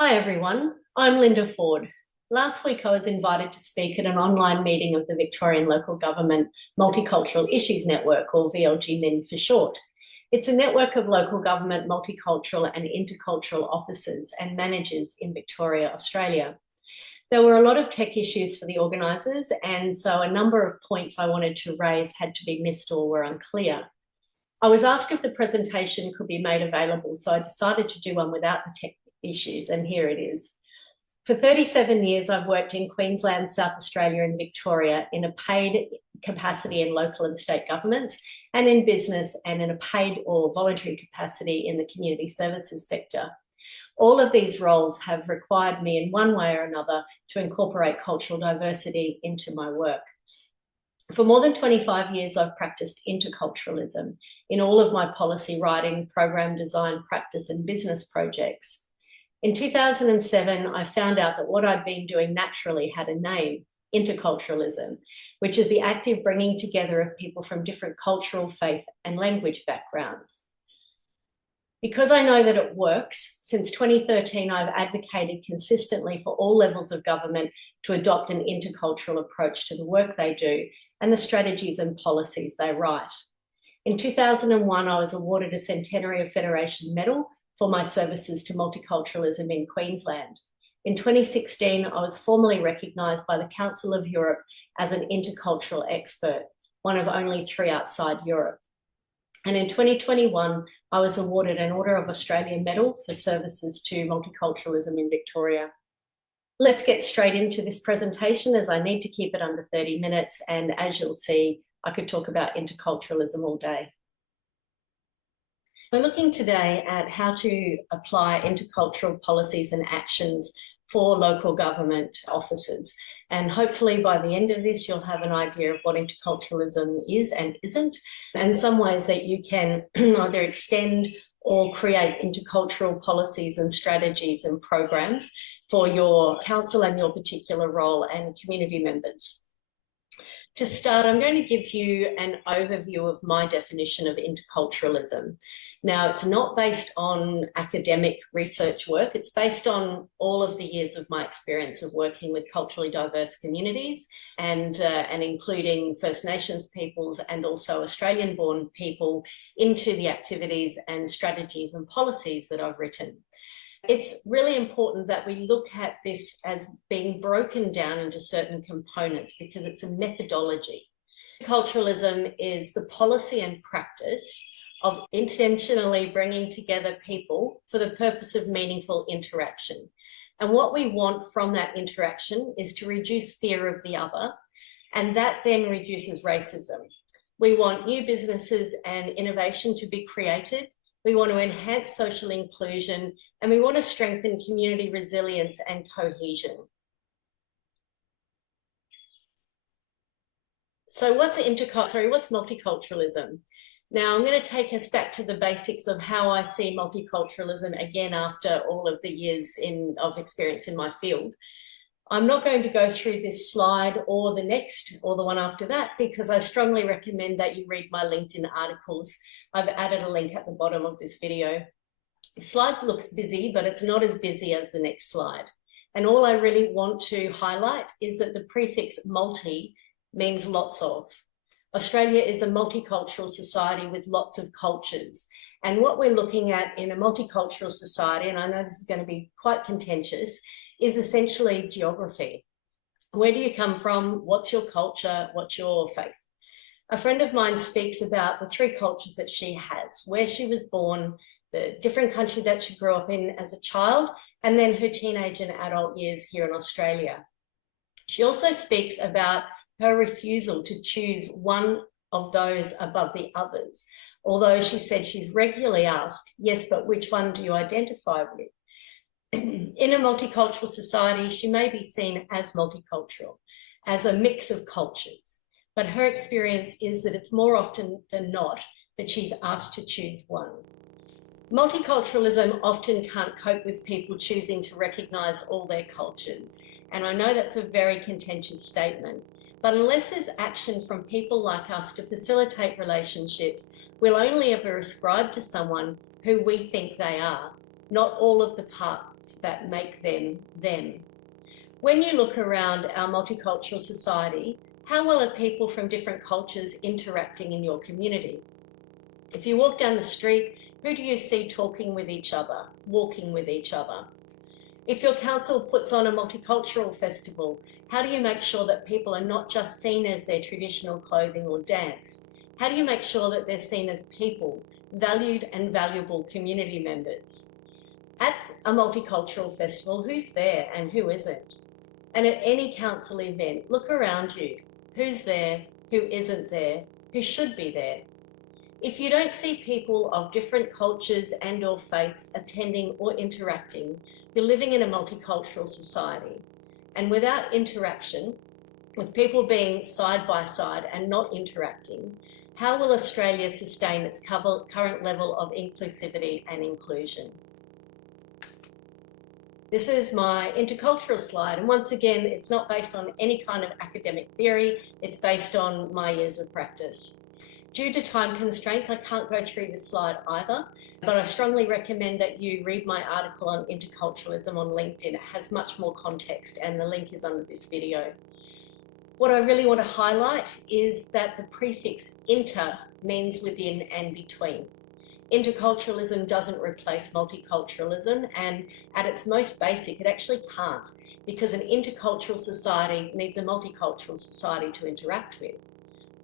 Hi everyone, I'm Linda Ford. Last week I was invited to speak at an online meeting of the Victorian Local Government Multicultural Issues Network, or VLG-MIN for short. It's a network of local government multicultural and intercultural officers and managers in Victoria, Australia. There were a lot of tech issues for the organisers, and so a number of points I wanted to raise had to be missed or were unclear. I was asked if the presentation could be made available, so I decided to do one without the tech issues, and here it is. For 37 years, I've worked in Queensland, South Australia and Victoria in a paid capacity in local and state governments and in business, and in a paid or voluntary capacity in the community services sector. All of these roles have required me in one way or another to incorporate cultural diversity into my work. For more than 25 years, I've practiced interculturalism in all of my policy writing, program design, practice and business projects. In 2007, I found out that what I'd been doing naturally had a name, interculturalism, which is the active bringing together of people from different cultural, faith and language backgrounds. Because I know that it works, since 2013, I've advocated consistently for all levels of government to adopt an intercultural approach to the work they do and the strategies and policies they write. In 2001, I was awarded a Centenary of Federation Medal for my services to multiculturalism in Queensland. In 2016, I was formally recognised by the Council of Europe as an intercultural expert, one of only 3 outside Europe. And in 2021, I was awarded an Order of Australia Medal for services to multiculturalism in Victoria. Let's get straight into this presentation, as I need to keep it under 30 minutes. And as you'll see, I could talk about interculturalism all day. We're looking today at how to apply intercultural policies and actions for local government officers. And hopefully by the end of this, you'll have an idea of what interculturalism is and isn't, and some ways that you can either extend or create intercultural policies and strategies and programs for your council and your particular role and community members. To start, I'm going to give you an overview of my definition of interculturalism. Now, it's not based on academic research work. It's based on all of the years of my experience of working with culturally diverse communities and including First Nations peoples and also Australian-born people into the activities and strategies and policies that I've written. It's really important that we look at this as being broken down into certain components because it's a methodology. Culturalism is the policy and practice of intentionally bringing together people for the purpose of meaningful interaction. And what we want from that interaction is to reduce fear of the other, and that then reduces racism. We want new businesses and innovation to be created. We want to enhance social inclusion, and we want to strengthen community resilience and cohesion. So what's multiculturalism? Now I'm going to take us back to the basics of how I see multiculturalism again after all of the years of experience in my field. I'm not going to go through this slide or the next or the one after that because I strongly recommend that you read my LinkedIn articles. I've added a link at the bottom of this video. The slide looks busy, but it's not as busy as the next slide. And all I really want to highlight is that the prefix multi means lots of. Australia is a multicultural society with lots of cultures. And what we're looking at in a multicultural society, and I know this is going to be quite contentious, is essentially geography. Where do you come from? What's your culture? What's your faith? A friend of mine speaks about the 3 cultures that she has, where she was born, the different country that she grew up in as a child, and then her teenage and adult years here in Australia. She also speaks about her refusal to choose one of those above the others, although she said she's regularly asked, yes, but which one do you identify with? In a multicultural society, she may be seen as multicultural, as a mix of cultures, but her experience is that it's more often than not that she's asked to choose one. Multiculturalism often can't cope with people choosing to recognise all their cultures, and I know that's a very contentious statement, but unless there's action from people like us to facilitate relationships, we'll only ever ascribe to someone who we think they are, not all of the parts traits that make them them. When you look around our multicultural society, how well are people from different cultures interacting in your community? If you walk down the street, who do you see talking with each other, walking with each other? If your council puts on a multicultural festival, how do you make sure that people are not just seen as their traditional clothing or dance? How do you make sure that they're seen as people, valued and valuable community members? At a multicultural festival, who's there and who isn't? And at any council event, look around you. Who's there, who isn't there, who should be there? If you don't see people of different cultures and or faiths attending or interacting, you're living in a multicultural society. And without interaction, with people being side by side and not interacting, how will Australia sustain its current level of inclusivity and inclusion? This is my intercultural slide, and once again, it's not based on any kind of academic theory, it's based on my years of practice. Due to time constraints, I can't go through this slide either, but I strongly recommend that you read my article on interculturalism on LinkedIn. It has much more context, and the link is under this video. What I really want to highlight is that the prefix inter means within and between. Interculturalism doesn't replace multiculturalism, and at its most basic, it actually can't, because an intercultural society needs a multicultural society to interact with.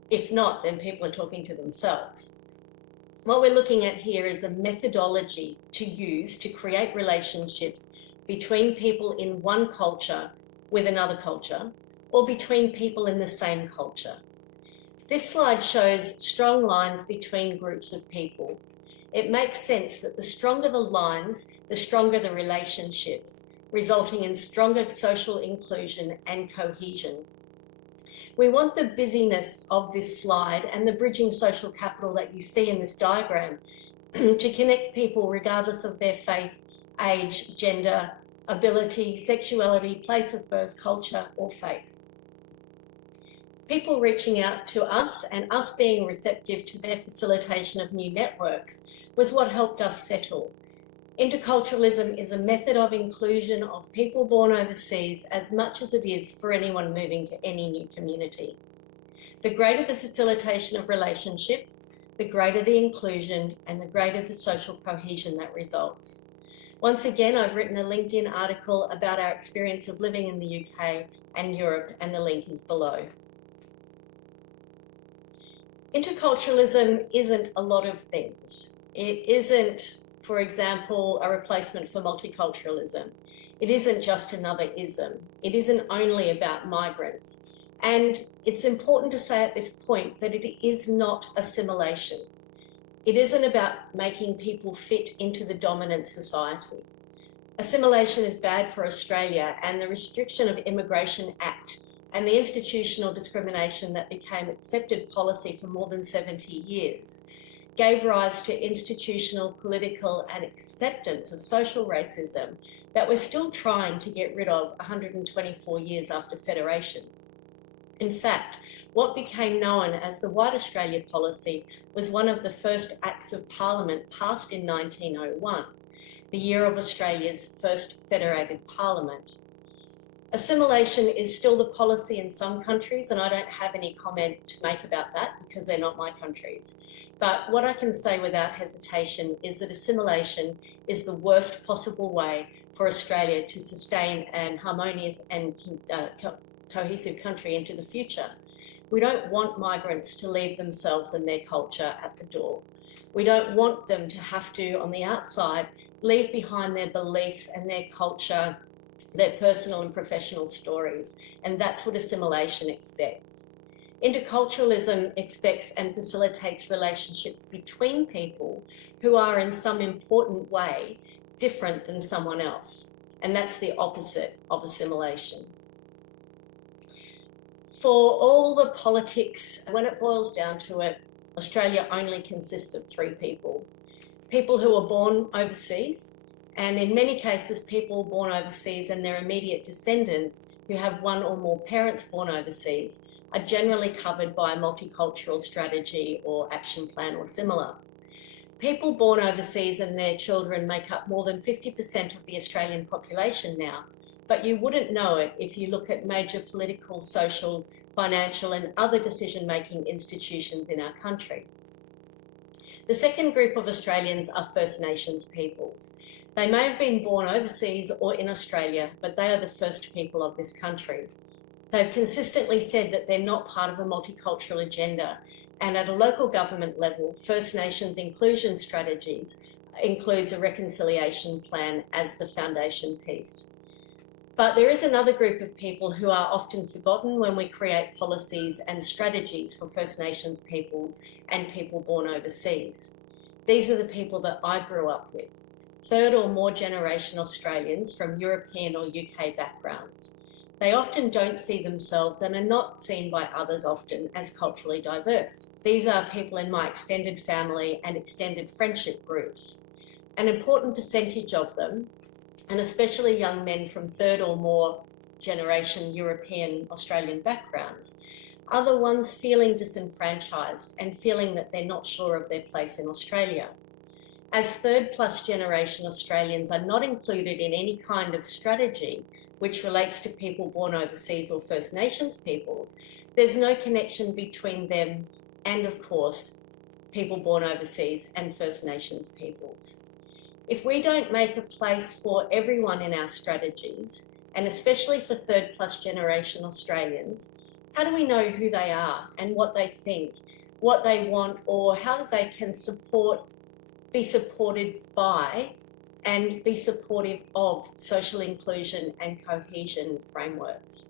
If not, then people are talking to themselves. What we're looking at here is a methodology to use to create relationships between people in one culture with another culture, or between people in the same culture. This slide shows strong lines between groups of people. It makes sense that the stronger the lines, the stronger the relationships, resulting in stronger social inclusion and cohesion. We want the busyness of this slide and the bridging social capital that you see in this diagram to connect people regardless of their faith, age, gender, ability, sexuality, place of birth, culture, or faith. People reaching out to us and us being receptive to their facilitation of new networks was what helped us settle. Interculturalism is a method of inclusion of people born overseas as much as it is for anyone moving to any new community. The greater the facilitation of relationships, the greater the inclusion and the greater the social cohesion that results. Once again, I've written a LinkedIn article about our experience of living in the UK and Europe, and the link is below. Interculturalism isn't a lot of things. It isn't, for example, a replacement for multiculturalism. It isn't just another ism. It isn't only about migrants. And it's important to say at this point that it is not assimilation. It isn't about making people fit into the dominant society. Assimilation is bad for Australia, and the Restriction of Immigration Act and the institutional discrimination that became accepted policy for more than 70 years gave rise to institutional, political, and acceptance of social racism that we're still trying to get rid of 124 years after Federation. In fact, what became known as the White Australia policy was one of the first Acts of Parliament passed in 1901, the year of Australia's first federated parliament. Assimilation is still the policy in some countries, and I don't have any comment to make about that because they're not my countries. But what I can say without hesitation is that assimilation is the worst possible way for Australia to sustain an harmonious and cohesive country into the future. We don't want migrants to leave themselves and their culture at the door. We don't want them to have to, on the outside, leave behind their beliefs and their culture, their personal and professional stories, and that's what assimilation expects. Interculturalism expects and facilitates relationships between people who are in some important way different than someone else, and that's the opposite of assimilation. For all the politics, when it boils down to it, Australia only consists of three people. People who are born overseas, and in many cases, people born overseas and their immediate descendants who have one or more parents born overseas are generally covered by a multicultural strategy or action plan or similar. People born overseas and their children make up more than 50% of the Australian population now, but you wouldn't know it if you look at major political, social, financial and other decision-making institutions in our country. The second group of Australians are First Nations peoples. They may have been born overseas or in Australia, but they are the first people of this country. They've consistently said that they're not part of a multicultural agenda, and at a local government level, First Nations inclusion strategies includes a reconciliation plan as the foundation piece. But there is another group of people who are often forgotten when we create policies and strategies for First Nations peoples and people born overseas. These are the people that I grew up with, third or more generation Australians from European or UK backgrounds. They often don't see themselves and are not seen by others often as culturally diverse. These are people in my extended family and extended friendship groups. An important percentage of them, and especially young men from third or more generation European Australian backgrounds, are the ones feeling disenfranchised and feeling that they're not sure of their place in Australia. As third plus generation Australians are not included in any kind of strategy which relates to people born overseas or First Nations peoples, there's no connection between them and, of course, people born overseas and First Nations peoples. If we don't make a place for everyone in our strategies, and especially for third plus generation Australians, how do we know who they are and what they think, what they want, or how they can be supported by and be supportive of social inclusion and cohesion frameworks?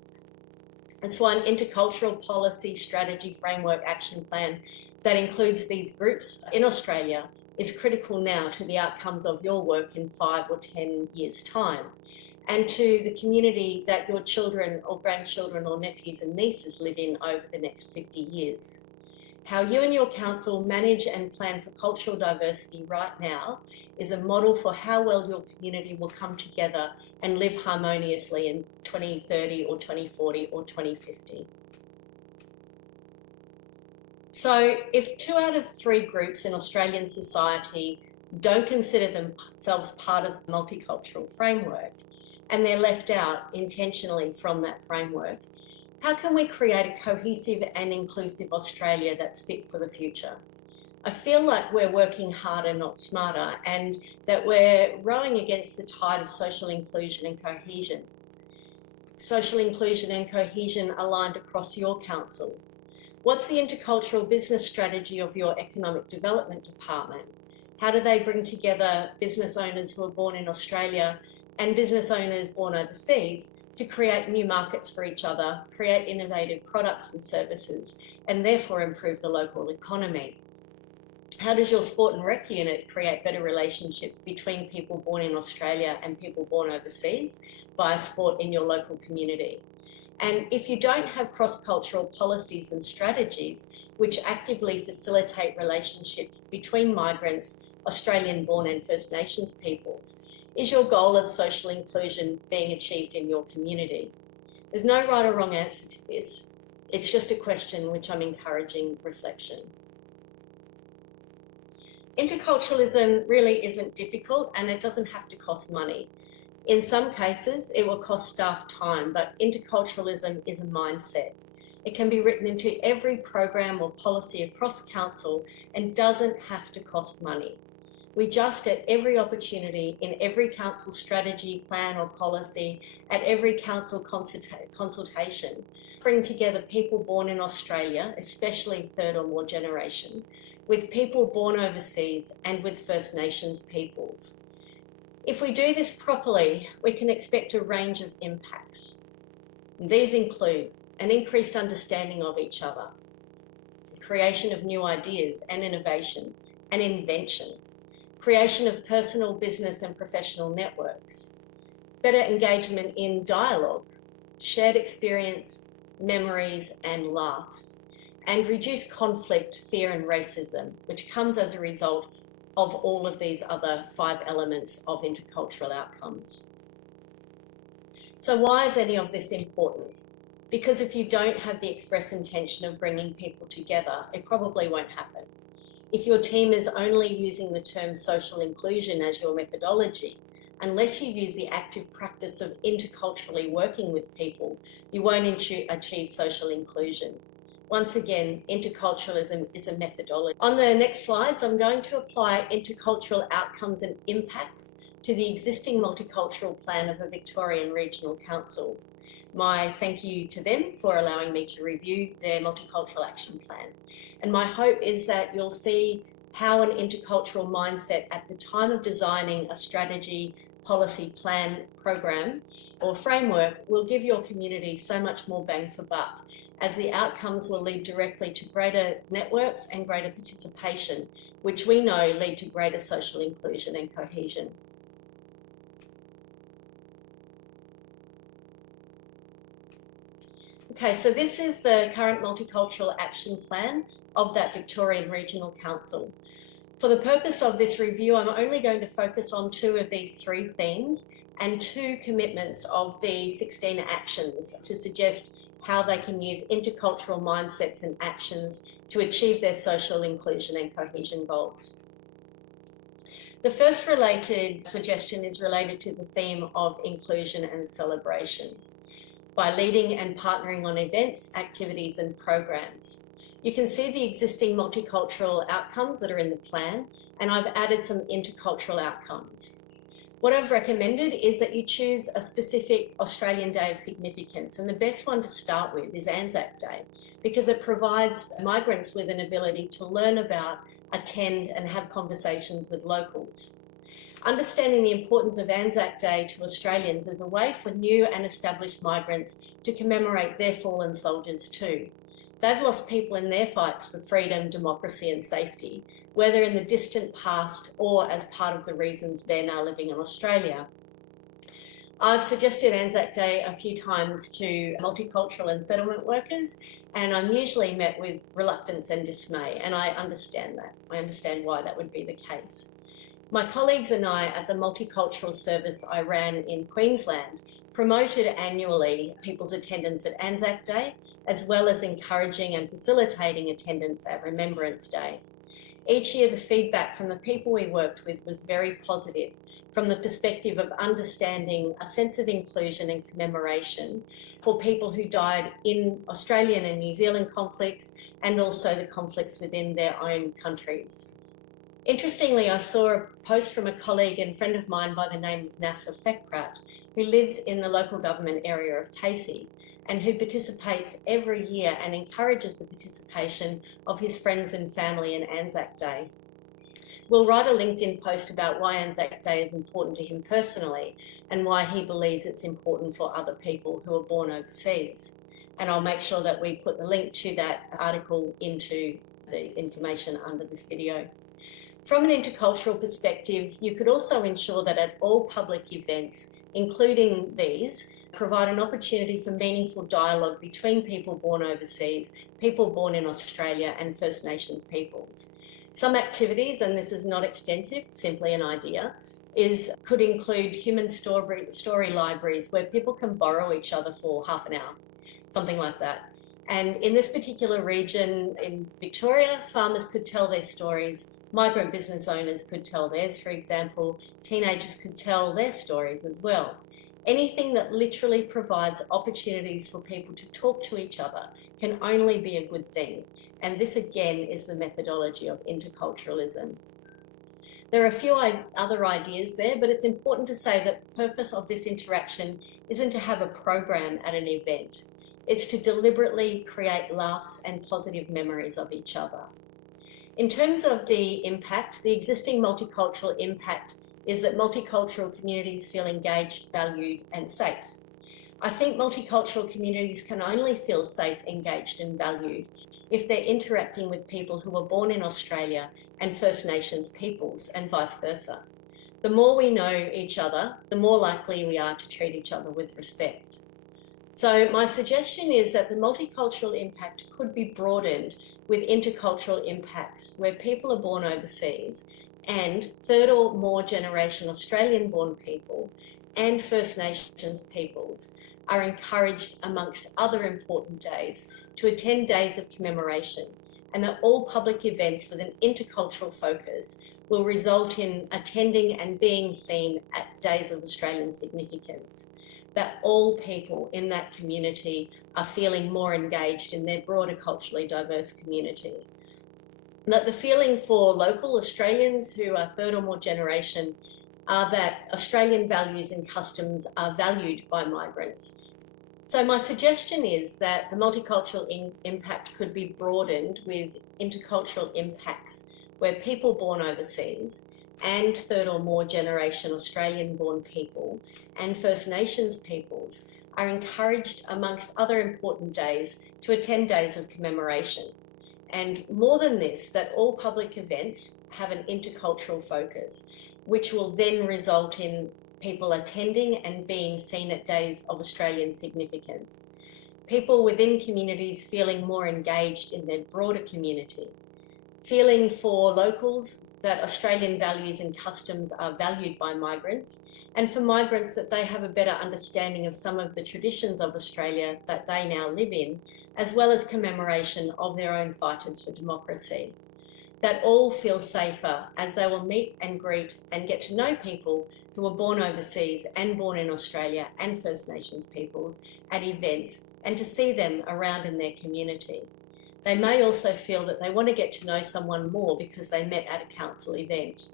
That's why an intercultural policy strategy framework action plan that includes these groups in Australia is critical now to the outcomes of your work in 5 or 10 years' time, and to the community that your children or grandchildren or nephews and nieces live in over the next 50 years. How you and your council manage and plan for cultural diversity right now is a model for how well your community will come together and live harmoniously in 2030 or 2040 or 2050. So if 2 out of 3 groups in Australian society don't consider themselves part of the multicultural framework, and they're left out intentionally from that framework, how can we create a cohesive and inclusive Australia that's fit for the future? I feel like we're working harder, not smarter, and that we're rowing against the tide of social inclusion and cohesion. Social inclusion and cohesion aligned across your council. What's the intercultural business strategy of your economic development department? How do they bring together business owners who are born in Australia and business owners born overseas to create new markets for each other, create innovative products and services, and therefore improve the local economy? How does your sport and rec unit create better relationships between people born in Australia and people born overseas via sport in your local community? And if you don't have cross-cultural policies and strategies which actively facilitate relationships between migrants, Australian-born and First Nations peoples, is your goal of social inclusion being achieved in your community? There's no right or wrong answer to this. It's just a question which I'm encouraging reflection. Interculturalism really isn't difficult, and it doesn't have to cost money. In some cases, it will cost staff time, but interculturalism is a mindset. It can be written into every program or policy across council and doesn't have to cost money. We just, at every opportunity, in every council strategy, plan or policy, at every council consultation, bring together people born in Australia, especially third or more generation, with people born overseas and with First Nations peoples. If we do this properly, we can expect a range of impacts. These include an increased understanding of each other, the creation of new ideas and innovation and invention, creation of personal, business and professional networks, better engagement in dialogue, shared experience, memories and laughs, and reduced conflict, fear and racism, which comes as a result of all of these other 5 elements of intercultural outcomes. So why is any of this important? Because if you don't have the express intention of bringing people together, it probably won't happen. If your team is only using the term social inclusion as your methodology, unless you use the active practice of interculturally working with people, you won't achieve social inclusion. Once again, interculturalism is a methodology. On the next slides, I'm going to apply intercultural outcomes and impacts to the existing multicultural plan of the Victorian Regional Council. My thank you to them for allowing me to review their multicultural action plan. And my hope is that you'll see how an intercultural mindset at the time of designing a strategy, policy, plan, program, or framework will give your community so much more bang for buck, as the outcomes will lead directly to greater networks and greater participation, which we know lead to greater social inclusion and cohesion. Okay, so this is the current multicultural action plan of that Victorian Regional Council. For the purpose of this review, I'm only going to focus on 2 of these 3 themes and 2 commitments of the 16 actions to suggest how they can use intercultural mindsets and actions to achieve their social inclusion and cohesion goals. The first related suggestion is related to the theme of inclusion and celebration by leading and partnering on events, activities, and programs. You can see the existing multicultural outcomes that are in the plan, and I've added some intercultural outcomes. What I've recommended is that you choose a specific Australian Day of significance, and the best one to start with is Anzac Day, because it provides migrants with an ability to learn about, attend, and have conversations with locals. Understanding the importance of Anzac Day to Australians is a way for new and established migrants to commemorate their fallen soldiers too. They've lost people in their fights for freedom, democracy, and safety, whether in the distant past or as part of the reasons they're now living in Australia. I've suggested Anzac Day a few times to multicultural and settlement workers, and I'm usually met with reluctance and dismay, and I understand that. I understand why that would be the case. My colleagues and I at the multicultural service I ran in Queensland promoted annually people's attendance at Anzac Day, as well as encouraging and facilitating attendance at Remembrance Day. Each year, the feedback from the people we worked with was very positive, from the perspective of understanding a sense of inclusion and commemoration for people who died in Australian and New Zealand conflicts, and also the conflicts within their own countries. Interestingly, I saw a post from a colleague and friend of mine by the name of Nasser Fekrat, who lives in the local government area of Casey, and who participates every year and encourages the participation of his friends and family in Anzac Day. We'll write a LinkedIn post about why Anzac Day is important to him personally and why he believes it's important for other people who are born overseas. And I'll make sure that we put the link to that article into the information under this video. From an intercultural perspective, you could also ensure that at all public events, including these, provide an opportunity for meaningful dialogue between people born overseas, people born in Australia, and First Nations peoples. Some activities, and this is not extensive, simply an idea, could include human story libraries where people can borrow each other for half an hour, something like that. And in this particular region in Victoria, farmers could tell their stories, migrant business owners could tell theirs, for example, teenagers could tell their stories as well. Anything that literally provides opportunities for people to talk to each other can only be a good thing. And this again is the methodology of interculturalism. There are a few other ideas there, but it's important to say that the purpose of this interaction isn't to have a program at an event. It's to deliberately create laughs and positive memories of each other. In terms of the impact, the existing multicultural impact is that multicultural communities feel engaged, valued, and safe. I think multicultural communities can only feel safe, engaged, and valued if they're interacting with people who were born in Australia and First Nations peoples, and vice versa. The more we know each other, the more likely we are to treat each other with respect. So my suggestion is that the multicultural impact could be broadened with intercultural impacts where people are born overseas and third or more generation Australian-born people and First Nations peoples are encouraged, amongst other important days, to attend days of commemoration and that all public events with an intercultural focus will result in attending and being seen at days of Australian significance. That all people in that community are feeling more engaged in their broader culturally diverse community. That the feeling for local Australians who are third or more generation are that Australian values and customs are valued by migrants. So my suggestion is that the multicultural impact could be broadened with intercultural impacts where people born overseas and third or more generation Australian-born people and First Nations peoples are encouraged, amongst other important days, to attend days of commemoration. And more than this, that all public events have an intercultural focus, which will then result in people attending and being seen at days of Australian significance. People within communities feeling more engaged in their broader community. Feeling for locals that Australian values and customs are valued by migrants, and for migrants that they have a better understanding of some of the traditions of Australia that they now live in, as well as commemoration of their own fighters for democracy. That all feel safer as they will meet and greet and get to know people who were born overseas and born in Australia and First Nations peoples at events and to see them around in their community. They may also feel that they want to get to know someone more because they met at a council event.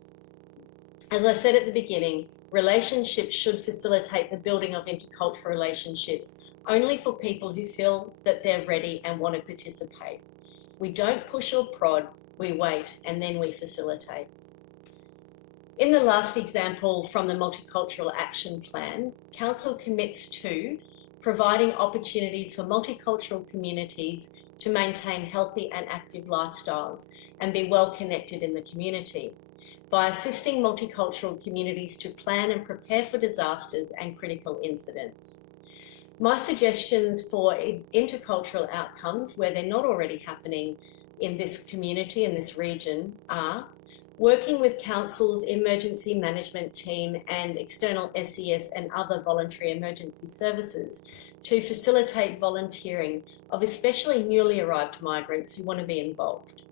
As I said at the beginning, relationships should facilitate the building of intercultural relationships only for people who feel that they're ready and want to participate. We don't push or prod, we wait, and then we facilitate. In the last example from the Multicultural Action Plan, Council commits to providing opportunities for multicultural communities to maintain healthy and active lifestyles and be well connected in the community by assisting multicultural communities to plan and prepare for disasters and critical incidents. My suggestions for intercultural outcomes where they're not already happening in this community, in this region, are working with Council's emergency management team and external SES and other voluntary emergency services to facilitate volunteering of especially newly arrived migrants who want to be involved.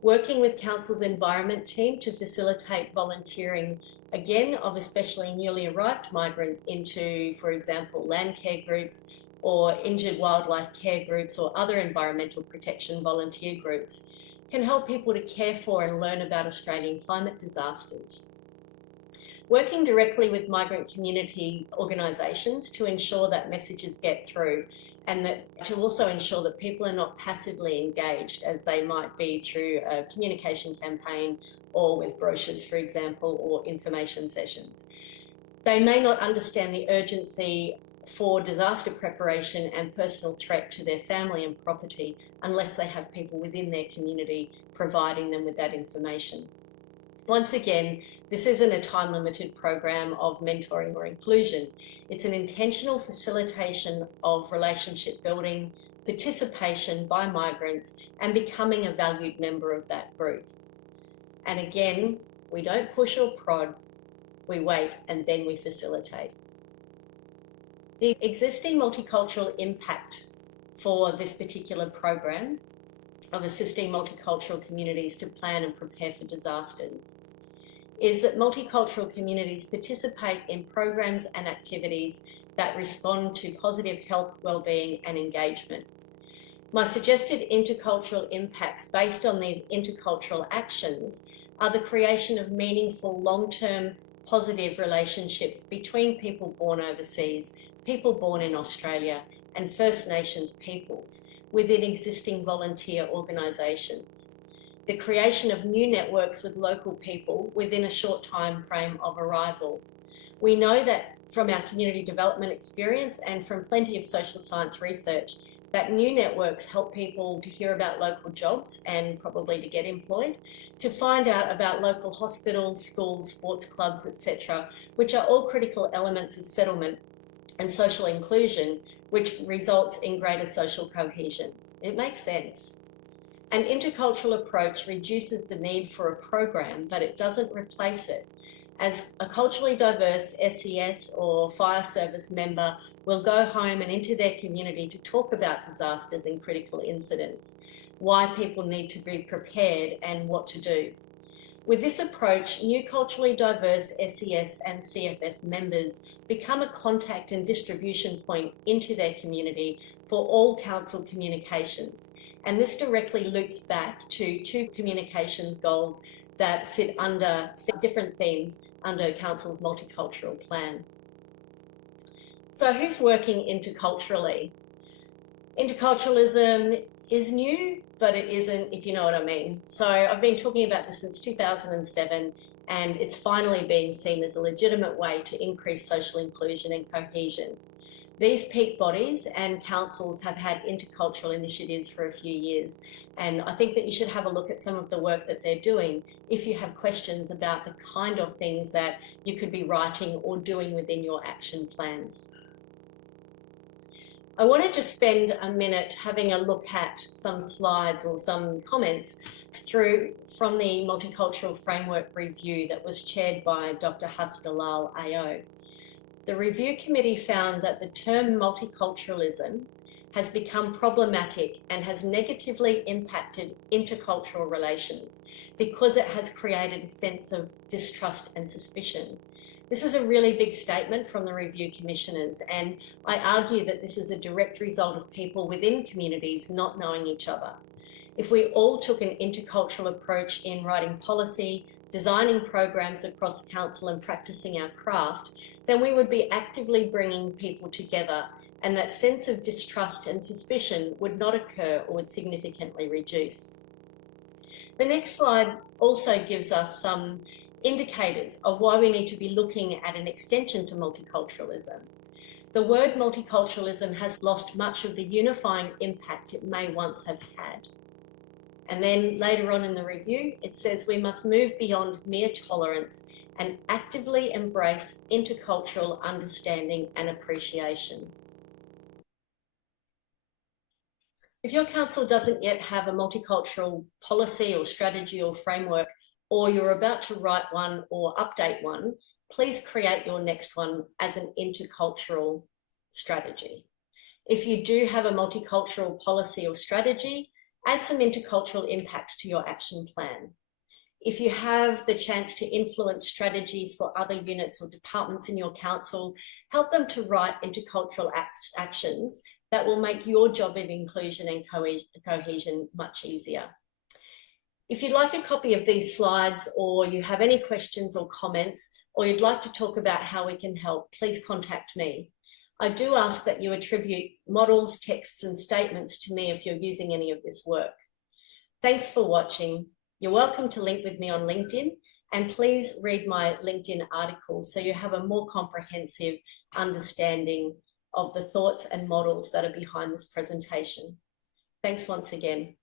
Working with Council's environment team to facilitate volunteering, again, of especially newly arrived migrants into, for example, land care groups or injured wildlife care groups or other environmental protection volunteer groups, can help people to care for and learn about Australian climate disasters. Working directly with migrant community organisations to ensure that messages get through and that to also ensure that people are not passively engaged as they might be through a communication campaign or with brochures, for example, or information sessions. They may not understand the urgency for disaster preparation and personal threat to their family and property unless they have people within their community providing them with that information. Once again, this isn't a time-limited program of mentoring or inclusion. It's an intentional facilitation of relationship building, participation by migrants, and becoming a valued member of that group. And again, we don't push or prod, we wait and then we facilitate. The existing multicultural impact for this particular program of assisting multicultural communities to plan and prepare for disasters is that multicultural communities participate in programs and activities that respond to positive health, well-being and engagement. My suggested intercultural impacts based on these intercultural actions are the creation of meaningful long-term positive relationships between people born overseas, people born in Australia and First Nations peoples within existing volunteer organisations. The creation of new networks with local people within a short time frame of arrival. We know that from our community development experience and from plenty of social science research that new networks help people to hear about local jobs and probably to get employed, to find out about local hospitals, schools, sports clubs, etc., which are all critical elements of settlement and social inclusion, which results in greater social cohesion. It makes sense. An intercultural approach reduces the need for a program, but it doesn't replace it, as a culturally diverse SES or fire service member will go home and into their community to talk about disasters and critical incidents. why people need to be prepared and what to do. With this approach, new culturally diverse SES and CFS members become a contact and distribution point into their community for all council communications. And this directly loops back to two communications goals that sit under different themes under Council's multicultural plan. So who's working interculturally? Interculturalism is new, but it isn't, if you know what I mean. So I've been talking about this since 2007, and it's finally being seen as a legitimate way to increase social inclusion and cohesion. These peak bodies and councils have had intercultural initiatives for a few years, and I think that you should have a look at some of the work that they're doing if you have questions about the kind of things that you could be writing or doing within your action plans. I want to just spend a minute having a look at some slides or some comments from the Multicultural Framework Review that was chaired by Dr. Hasdalal AO. The review committee found that the term multiculturalism has become problematic and has negatively impacted intercultural relations because it has created a sense of distrust and suspicion. This is a really big statement from the review commissioners, and I argue that this is a direct result of people within communities not knowing each other. If we all took an intercultural approach in writing policy, designing programs across council and practicing our craft, then we would be actively bringing people together, and that sense of distrust and suspicion would not occur or would significantly reduce. The next slide also gives us some indicators of why we need to be looking at an extension to multiculturalism. The word multiculturalism has lost much of the unifying impact it may once have had. And then later on in the review, it says we must move beyond mere tolerance and actively embrace intercultural understanding and appreciation. If your council doesn't yet have a multicultural policy or strategy or framework, or you're about to write one or update one, please create your next one as an intercultural strategy. If you do have a multicultural policy or strategy, add some intercultural impacts to your action plan. If you have the chance to influence strategies for other units or departments in your council, help them to write intercultural actions that will make your job of inclusion and cohesion much easier. If you'd like a copy of these slides, or you have any questions or comments, or you'd like to talk about how we can help, please contact me. I do ask that you attribute models, texts, and statements to me if you're using any of this work. Thanks for watching. You're welcome to link with me on LinkedIn, and please read my LinkedIn articles so you have a more comprehensive understanding of the thoughts and models that are behind this presentation. Thanks once again.